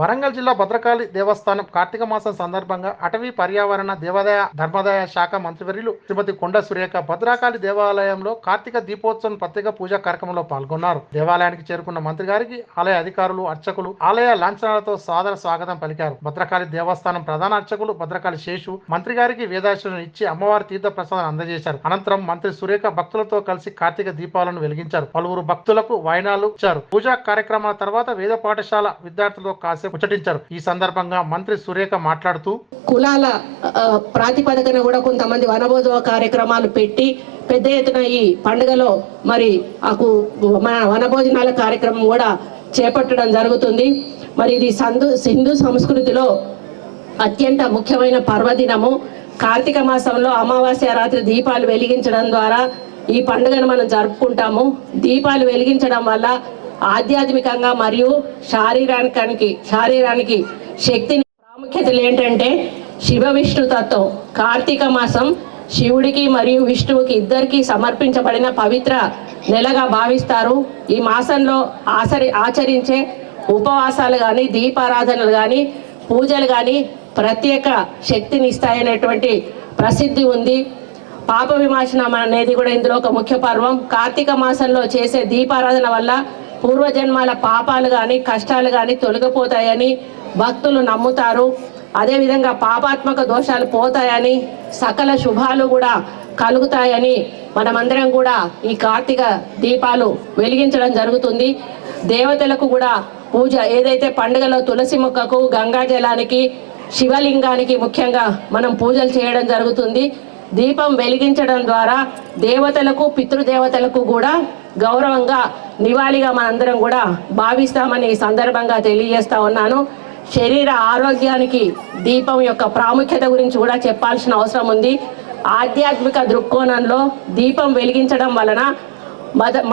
వరంగల్ జిల్లా భద్రకాళి దేవస్థానం కార్తీక మాసం సందర్భంగా అటవీ పర్యావరణ దేవాదాయ ధర్మాదాయ శాఖ మంత్రివర్యులు శ్రీమతి కొండ సురేఖ భద్రకాళి దేవాలయంలో కార్తీక దీపోత్సవం ప్రత్యేక పూజా కార్యక్రమంలో పాల్గొన్నారు. దేవాలయానికి చేరుకున్న మంత్రి గారికి ఆలయ అధికారులు, అర్చకులు ఆలయ లాంఛనాలతో సాదర స్వాగతం పలికారు. భద్రకాళి దేవస్థానం ప్రధాన అర్చకులు భద్రకాళి శేషు మంత్రి గారికి వేదాశ్రయం ఇచ్చి అమ్మవారి తీర్థ ప్రసాదం అందజేశారు. అనంతరం మంత్రి సురేఖ భక్తులతో కలిసి కార్తీక దీపాలను వెలిగించారు. పలువురు భక్తులకు వాయినాలు ఇచ్చారు. పూజా కార్యక్రమాల తర్వాత వేద పాఠశాల విద్యార్థులతో కాసేపు ముచ్చటించారు. ఈ సందర్భంగా మంత్రి సురేఖ మాట్లాడుతూ కులాల ప్రాతిపదికన కూడా కొంతమంది వనభోజన కార్యక్రమాలు పెట్టి పెద్ద ఎత్తున ఈ పండుగలో మరి మన వనభోజనాల కార్యక్రమం కూడా చేపట్టడం జరుగుతుంది. మరి ఇది హిందూ సంస్కృతిలో అత్యంత ముఖ్యమైన పర్వదినము. కార్తీక మాసంలో అమావాస్య రాత్రి దీపాలు వెలిగించడం ద్వారా ఈ పండుగను మనం జరుపుకుంటాము. దీపాలు వెలిగించడం వల్ల ఆధ్యాత్మికంగా మరియు శారీరానికి శక్తిని ప్రాముఖ్యతలు ఏంటంటే శివ విష్ణు తత్వం. కార్తీక మాసం శివుడికి మరియు విష్ణువుకి ఇద్దరికి సమర్పించబడిన పవిత్ర నెలగా భావిస్తారు. ఈ మాసంలో ఆచరించే ఉపవాసాలు కానీ, దీపారాధనలు కానీ, పూజలు కానీ ప్రత్యేక శక్తిని ఇస్తాయనేటువంటి ప్రసిద్ధి ఉంది. పాప విమోచనం అనేది కూడా ఇందులో ఒక ముఖ్య పర్వం. కార్తీక మాసంలో చేసే దీపారాధన వల్ల పూర్వజన్మాల పాపాలు కానీ, కష్టాలు కానీ తొలగిపోతాయని భక్తులు నమ్ముతారు. అదేవిధంగా పాపాత్మక దోషాలు పోతాయని, సకల శుభాలు కూడా కలుగుతాయని మనమందరం కూడా ఈ కార్తీక దీపాలు వెలిగించడం జరుగుతుంది. దేవతలకు కూడా పూజ ఏదైతే పండుగలో తులసి మొక్కకు, గంగా జలానికి, శివలింగానికి ముఖ్యంగా మనం పూజలు చేయడం జరుగుతుంది. దీపం వెలిగించడం ద్వారా దేవతలకు, పితృదేవతలకు కూడా గౌరవంగా నివాళిగా మనందరం కూడా భావిస్తామని ఈ సందర్భంగా తెలియజేస్తా ఉన్నాను. శరీర ఆరోగ్యానికి దీపం యొక్క ప్రాముఖ్యత గురించి కూడా చెప్పాల్సిన అవసరం ఉంది. ఆధ్యాత్మిక దృక్కోణంలో దీపం వెలిగించడం వలన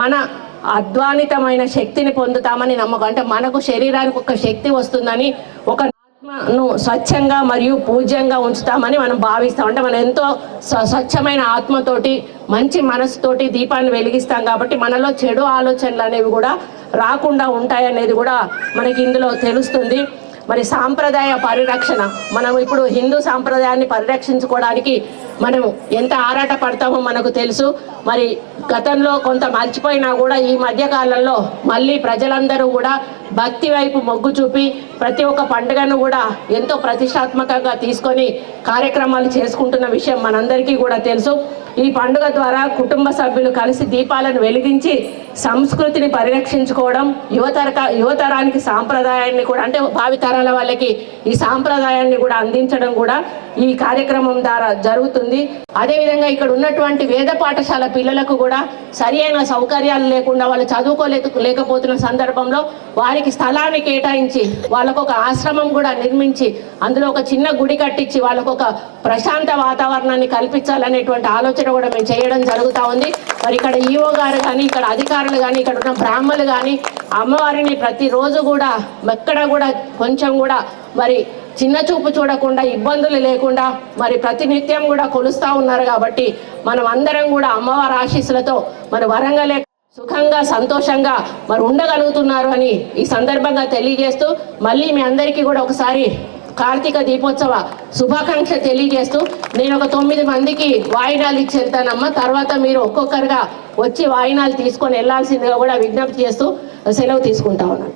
మన అధ్వానితమైన శక్తిని పొందుతామని నమ్మకం. అంటే మనకు శరీరానికి ఒక శక్తి వస్తుందని, ఒక ఆత్మను స్వచ్ఛంగా మరియు పూజ్యంగా ఉంచుతామని మనం భావిస్తాం. అంటే మనం ఎంతో స్వచ్ఛమైన ఆత్మతోటి, మంచి మనసుతోటి దీపాన్ని వెలిగిస్తాం కాబట్టి మనలో చెడు ఆలోచనలు అనేవి కూడా రాకుండా ఉంటాయనేది కూడా మనకి ఇందులో తెలుస్తుంది. మరి సాంప్రదాయ పరిరక్షణ, మనం ఇప్పుడు హిందూ సాంప్రదాయాన్ని పరిరక్షించుకోవడానికి మనం ఎంత ఆరాట పడతామో మనకు తెలుసు. మరి గతంలో కొంత మర్చిపోయినా కూడా ఈ మధ్య కాలంలో మళ్ళీ ప్రజలందరూ కూడా భక్తి వైపు మొగ్గు చూపి ప్రతి ఒక్క పండుగను కూడా ఎంతో ప్రతిష్టాత్మకంగా తీసుకొని కార్యక్రమాలు చేసుకుంటున్న విషయం మనందరికీ కూడా తెలుసు. ఈ పండుగ ద్వారా కుటుంబ సభ్యులు కలిసి దీపాలను వెలిగించి సంస్కృతిని పరిరక్షించుకోవడం, యువతరానికి సాంప్రదాయాన్ని కూడా, అంటే భావితరాల వాళ్ళకి ఈ సాంప్రదాయాన్ని కూడా అందించడం కూడా ఈ కార్యక్రమం ద్వారా జరుగుతుంది. అదేవిధంగా ఇక్కడ ఉన్నటువంటి వేద పాఠశాల పిల్లలకు కూడా సరి అయిన సౌకర్యాలు లేకుండా వాళ్ళు చదువుకోలేకపోతున్న సందర్భంలో వారికి స్థలాన్ని కేటాయించి వాళ్ళకు ఒక ఆశ్రమం కూడా నిర్మించి అందులో ఒక చిన్న గుడి కట్టించి వాళ్ళకు ఒక ప్రశాంత వాతావరణాన్ని కల్పించాలనేటువంటి ఆలోచన కూడా మేము చేయడం జరుగుతూ ఉంది. మరి ఇక్కడ ఈఓ గారు కానీ, ఇక్కడ అధికారులు కానీ, ఇక్కడ ఉన్న బ్రాహ్మణులు కానీ అమ్మవారిని ప్రతిరోజు కూడా ఎక్కడ కూడా కొంచెం కూడా మరి చిన్న చూపు చూడకుండా, ఇబ్బందులు లేకుండా మరి ప్రతినిత్యం కూడా కొలుస్తూ ఉన్నారు. కాబట్టి మనం అందరం కూడా అమ్మవారి ఆశీస్సులతో మన వరంగల్ సుఖంగా, సంతోషంగా మరి ఉండగలుగుతున్నారు అని ఈ సందర్భంగా తెలియజేస్తూ, మళ్ళీ మీ అందరికీ కూడా ఒకసారి కార్తీక దీపోత్సవ శుభాకాంక్ష తెలియజేస్తూ, నేను ఒక 9 మందికి వాయినాలు ఇచ్చి వెళ్తానమ్మా. తర్వాత మీరు ఒక్కొక్కరుగా వచ్చి వాయినాలు తీసుకొని వెళ్లాల్సిందిగా కూడా విజ్ఞప్తి చేస్తూ సెలవు తీసుకుంటా ఉన్నాను.